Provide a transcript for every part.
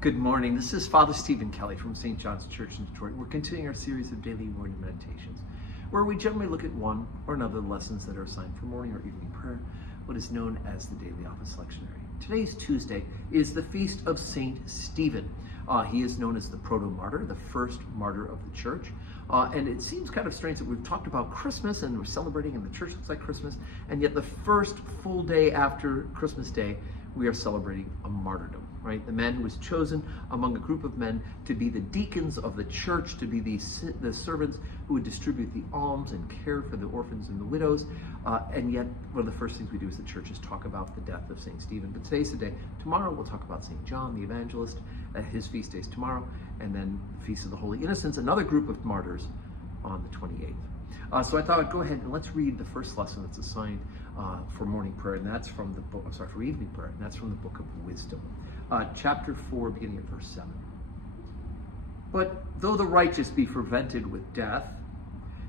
Good morning. This is Father Stephen Kelly from St. John's Church in Detroit. We're continuing our series of daily morning meditations, where we generally look at one or another of the lessons that are assigned for morning or evening prayer, what is known as the Daily Office Lectionary. Today's Tuesday is the feast of St. Stephen. He is known as the proto-martyr, the first martyr of the church. And it seems kind of strange that we've talked about Christmas and we're celebrating and the church looks like Christmas, and yet the first full day after Christmas Day, we are celebrating a martyrdom, right? The man who was chosen among a group of men to be the deacons of the church, to be the servants who would distribute the alms and care for the orphans and the widows. And yet, one of the first things we do as the church is talk about the death of St. Stephen. But today's the day. Tomorrow we'll talk about St. John the Evangelist. His feast day is tomorrow. And then the Feast of the Holy Innocents, another group of martyrs on the 28th. So I thought I'd go ahead and let's read the first lesson that's assigned for morning prayer, and that's from the book, for evening prayer, and that's from the Book of Wisdom, chapter 4, beginning at verse 7. But though the righteous be prevented with death,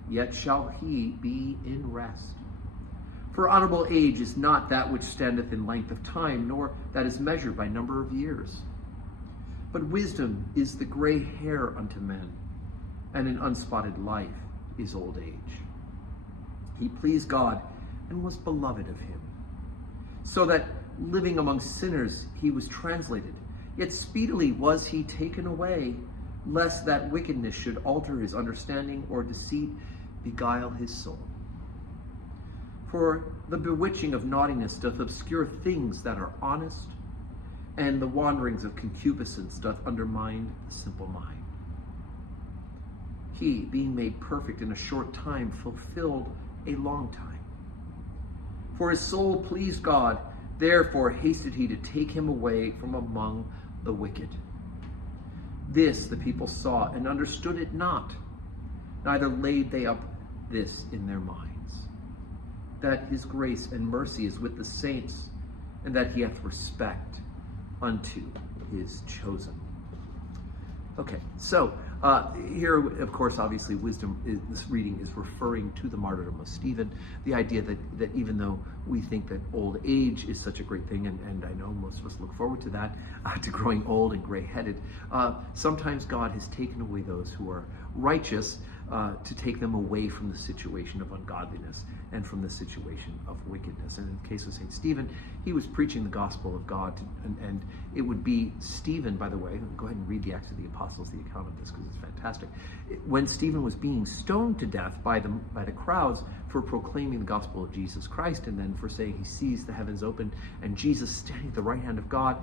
yet shall he be in rest. For honorable age is not that which standeth in length of time, nor that is measured by number of years. But wisdom is the gray hair unto men, and an unspotted life is old age. He pleased God and was beloved of him, so that living among sinners he was translated, yet speedily was he taken away, lest that wickedness should alter his understanding or deceit beguile his soul. For the bewitching of naughtiness doth obscure things that are honest, and the wanderings of concupiscence doth undermine the simple mind. He, being made perfect in a short time, fulfilled a long time. For his soul pleased God, therefore hasted he to take him away from among the wicked. This the people saw and understood it not, neither laid they up this in their minds, that his grace and mercy is with the saints, and that he hath respect unto his chosen. Okay, so here, of course, obviously, this reading is referring to the martyrdom of Stephen. The idea that even though we think that old age is such a great thing, and I know most of us look forward to that, to growing old and gray-headed, sometimes God has taken away those who are righteous to take them away from the situation of ungodliness and from the situation of wickedness. And in the case of St. Stephen, he was preaching the gospel of God, and it would be Stephen, by the way, go ahead and read the Acts of the Apostles, the account of this, because it's fantastic. When Stephen was being stoned to death by the crowds for proclaiming the gospel of Jesus Christ, and then for saying he sees the heavens open and Jesus standing at the right hand of God,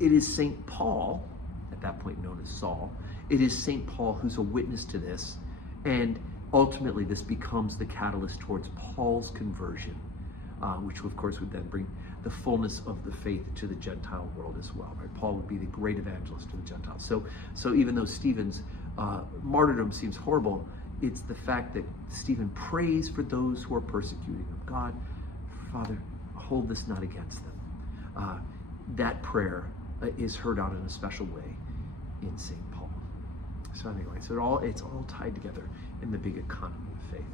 it is St. Paul, at that point known as Saul, it is St. Paul who's a witness to this, and ultimately this becomes the catalyst towards Paul's conversion, which of course would then bring the fullness of the faith to the Gentile world as well. Right? Paul would be the great evangelist to the Gentiles. So even though Stephen's martyrdom seems horrible, it's the fact that Stephen prays for those who are persecuting him. God, Father, hold this not against them. That prayer is heard out in a special way in St. Paul. So anyway, it's all tied together in the big economy of faith.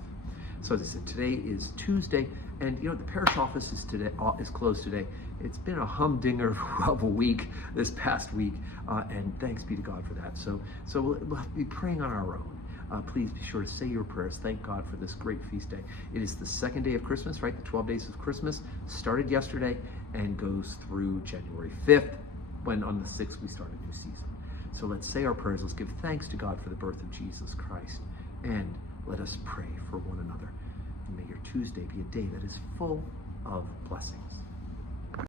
So as I said, today is Tuesday, and the parish office is closed today. It's been a humdinger of a week this past week, and thanks be to God for that. So we'll have to be praying on our own. Please be sure to say your prayers. Thank God for this great feast day. It is the second day of Christmas, right? The 12 days of Christmas started yesterday and goes through January 5th, when on the 6th we start a new season. So let's say our prayers. Let's give thanks to God for the birth of Jesus Christ. And let us pray for one another. And may your Tuesday be a day that is full of blessings.